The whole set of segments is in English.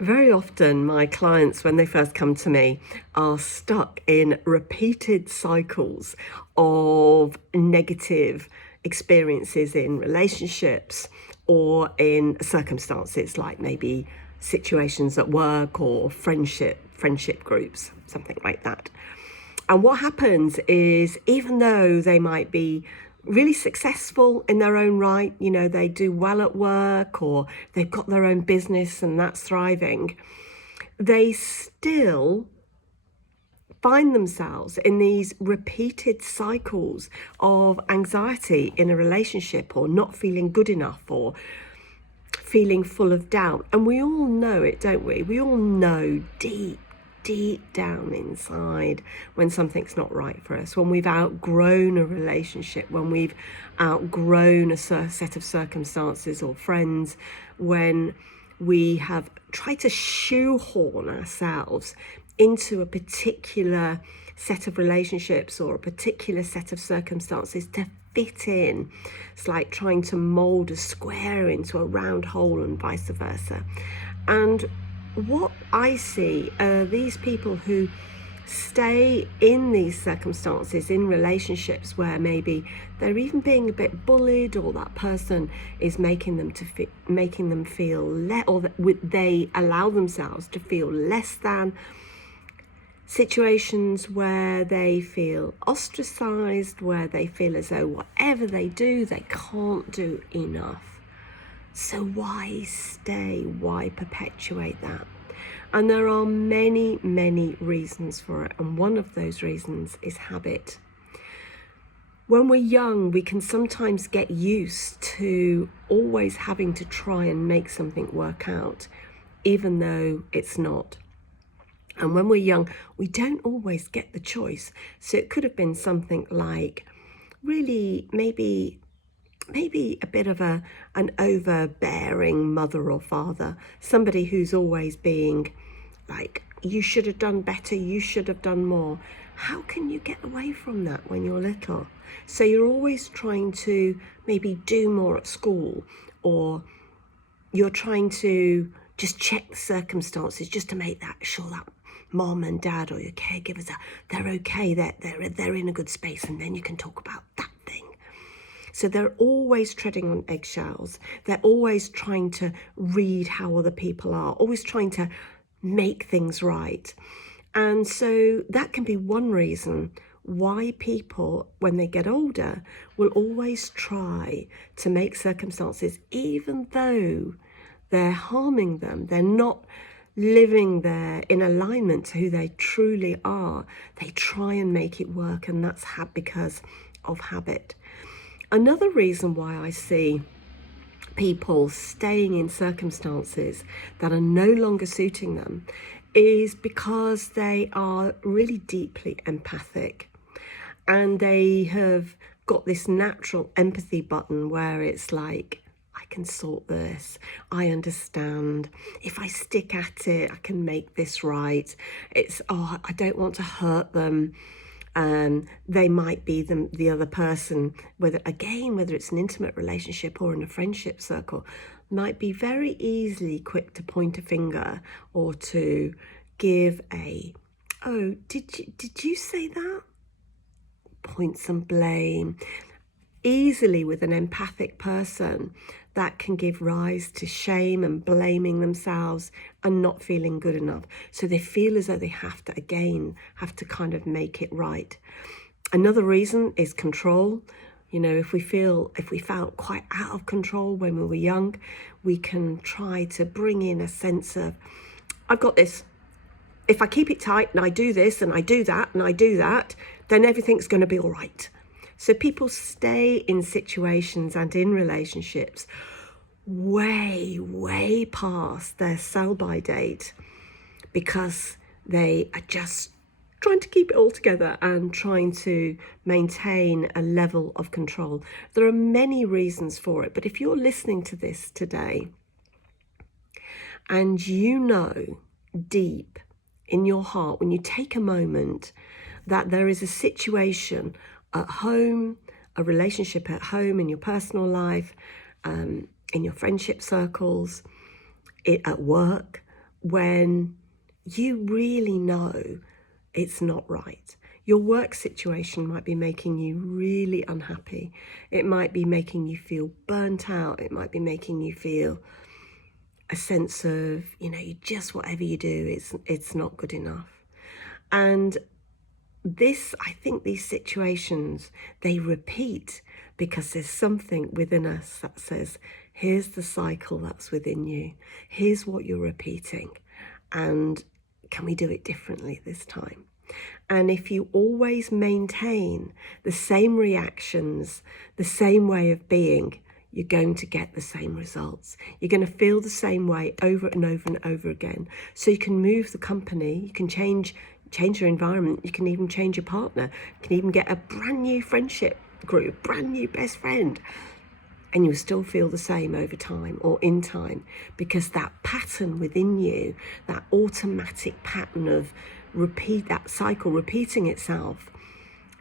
Very often my clients, when they first come to me, are stuck in repeated cycles of negative experiences in relationships or in circumstances like maybe situations at work or friendship groups, something like that. And what happens is, even though they might be really successful in their own right, they do well at work or they've got their own business and that's thriving, they still find themselves in these repeated cycles of anxiety in a relationship, or not feeling good enough, or feeling full of doubt. And we all know it, don't we? We all know deep down inside when something's not right for us, when we've outgrown a relationship, when we've outgrown a set of circumstances or friends, when we have tried to shoehorn ourselves into a particular set of relationships or a particular set of circumstances to fit in. It's like trying to mold a square into a round hole and vice versa. And what I see are these people who stay in these circumstances, in relationships where maybe they're even being a bit bullied, or that person is making them feel or they allow themselves to feel less than. Situations where they feel ostracized, where they feel as though whatever they do, they can't do enough. So why stay? Why perpetuate that? And there are many, many reasons for it. And one of those reasons is habit. When we're young, we can sometimes get used to always having to try and make something work out, even though it's not. And when we're young, we don't always get the choice. So it could have been something like really maybe a bit of an overbearing mother or father, somebody who's always being like, you should have done better, you should have done more. How can you get away from that when you're little? So you're always trying to maybe do more at school, or you're trying to just check the circumstances just to make sure that mom and dad or your caregivers they're okay, they're in a good space, and then you can talk about that thing. So they're always treading on eggshells. They're always trying to read how other people are, always trying to make things right. And so that can be one reason why people, when they get older, will always try to make circumstances, even though they're harming them, they're not living there in alignment to who they truly are, they try and make it work, and that's because of habit. Another reason why I see people staying in circumstances that are no longer suiting them is because they are really deeply empathic, and they have got this natural empathy button where it's like, I can sort this, I understand, if I stick at it, I can make this right. It's, I don't want to hurt them. They might be the other person, whether it's an intimate relationship or in a friendship circle, might be very easily quick to point a finger or to give did you say that? Point some blame. Easily, with an empathic person, that can give rise to shame and blaming themselves and not feeling good enough. So they feel as though they have to kind of make it right. Another reason is control. If we felt quite out of control when we were young, we can try to bring in a sense of, I've got this. If I keep it tight and I do this and I do that and I do that, then everything's going to be all right. So people stay in situations and in relationships way, way past their sell-by date because they are just trying to keep it all together and trying to maintain a level of control. There are many reasons for it, but if you're listening to this today and deep in your heart, when you take a moment, that there is a situation at home, a relationship at home, in your personal life, in your friendship circles, at work, when you really know it's not right. Your work situation might be making you really unhappy. It might be making you feel burnt out. It might be making you feel a sense of, you just whatever you do, it's not good enough. And I think these situations, they repeat because there's something within us that says, here's the cycle that's within you. Here's what you're repeating. And can we do it differently this time? And if you always maintain the same reactions, the same way of being, you're going to get the same results. You're going to feel the same way over and over and over again. So you can move the company, you can change your environment, you can even change your partner, you can even get a brand new friendship group, brand new best friend, and you still feel the same over time or in time, because that pattern within you, that automatic pattern of that cycle repeating itself,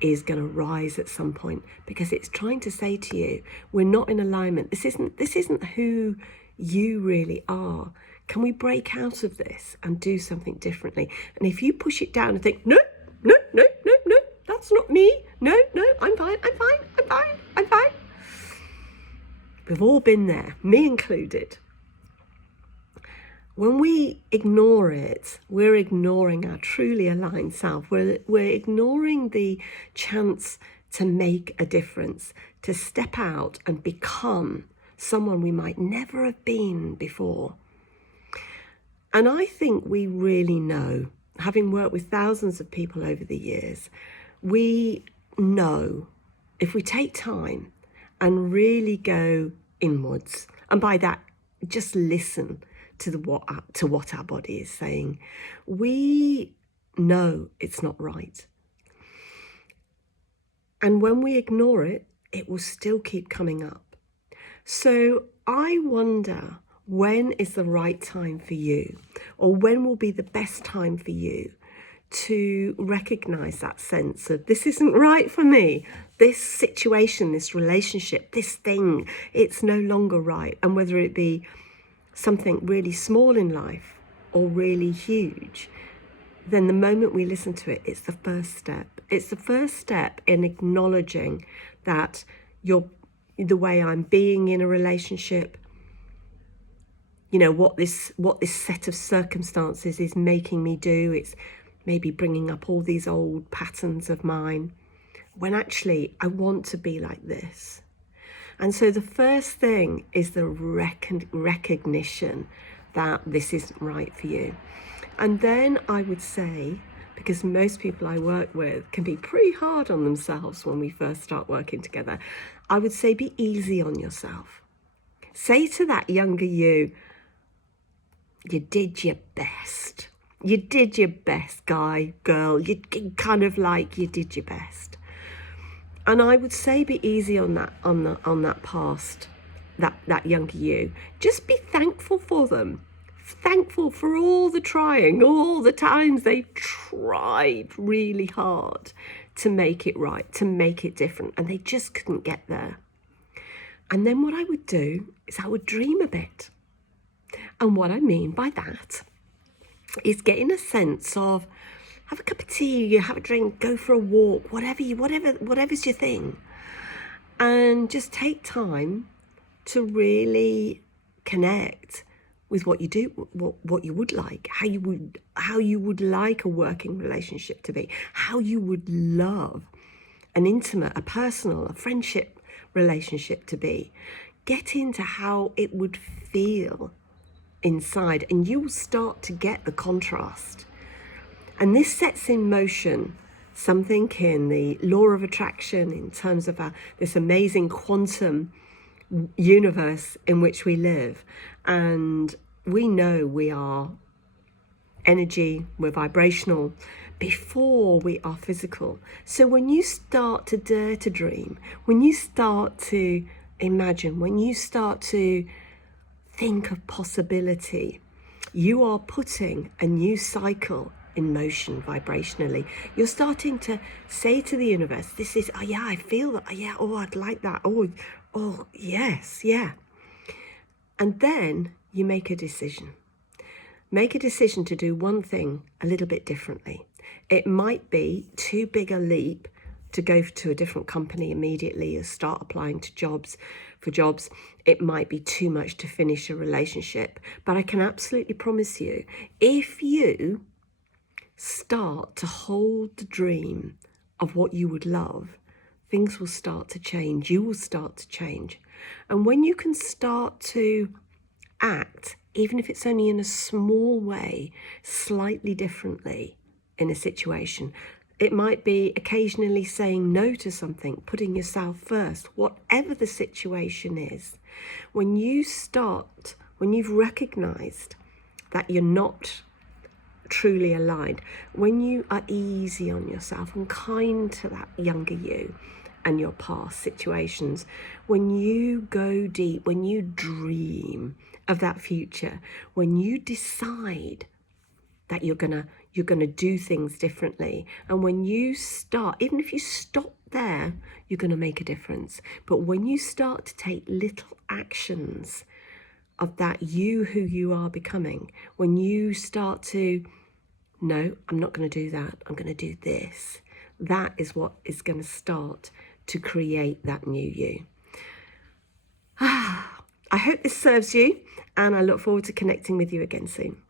is going to rise at some point, because it's trying to say to you, we're not in alignment. This isn't who you really are. Can we break out of this and do something differently? And if you push it down and think, no, that's not me. No, I'm fine. We've all been there, me included. When we ignore it, we're ignoring our truly aligned self. We're ignoring the chance to make a difference, to step out and become someone we might never have been before. And I think we really know, having worked with thousands of people over the years, we know if we take time and really go inwards, and by that, just listen to what our body is saying, we know it's not right. And when we ignore it, it will still keep coming up. So I wonder, when is the right time for you, or when will be the best time for you to recognize that sense of, this isn't right for me, this situation, this relationship, this thing, it's no longer right. And whether it be something really small in life or really huge, then the moment we listen to it, it's the first step. It's the first step in acknowledging that the way I'm being in a relationship, what this set of circumstances is making me do. It's maybe bringing up all these old patterns of mine, when actually I want to be like this. And so the first thing is the recognition that this isn't right for you. And then I would say, because most people I work with can be pretty hard on themselves when we first start working together, I would say be easy on yourself. Say to that younger you did your best. You did your best, guy, girl. You did your best. And I would say be easy on that past, that younger you. Just be thankful for them. Thankful for all the trying, all the times they tried really hard to make it right, to make it different, and they just couldn't get there. And then what I would do is I would dream a bit. And what I mean by that is getting a sense of, have a cup of tea, you have a drink, go for a walk, whatever's your thing. And just take time to really connect with what you do, what you would like, how you would like a working relationship to be, how you would love an intimate, a personal, a friendship relationship to be. Get into how it would feel inside, and you'll start to get the contrast. And this sets in motion something in the law of attraction, in terms of this amazing quantum universe in which we live. And we know we are energy, we're vibrational before we are physical. So when you start to dare to dream, when you start to imagine, when you start to think of possibility, you are putting a new cycle in motion vibrationally. You're starting to say to the universe, this is, oh yeah, I feel that, oh yeah, oh I'd like that, oh yes, yeah. And then you make a decision. Make a decision to do one thing a little bit differently. It might be too big a leap to go to a different company immediately or start applying to jobs. It might be too much to finish a relationship. But I can absolutely promise you, if you start to hold the dream of what you would love, things will start to change. You will start to change. And when you can start to act, even if it's only in a small way, slightly differently in a situation, it might be occasionally saying no to something, putting yourself first, whatever the situation is. When you've recognized that you're not truly aligned, when you are easy on yourself and kind to that younger you and your past situations, when you go deep, when you dream of that future, when you decide that you're gonna do things differently, and when you start, even if you stop there, you're gonna make a difference. But when you start to take little actions of that who you are becoming, when you start to, no, I'm not going to do that, I'm going to do this, that is what is going to start to create that new you. I hope this serves you, and I look forward to connecting with you again soon.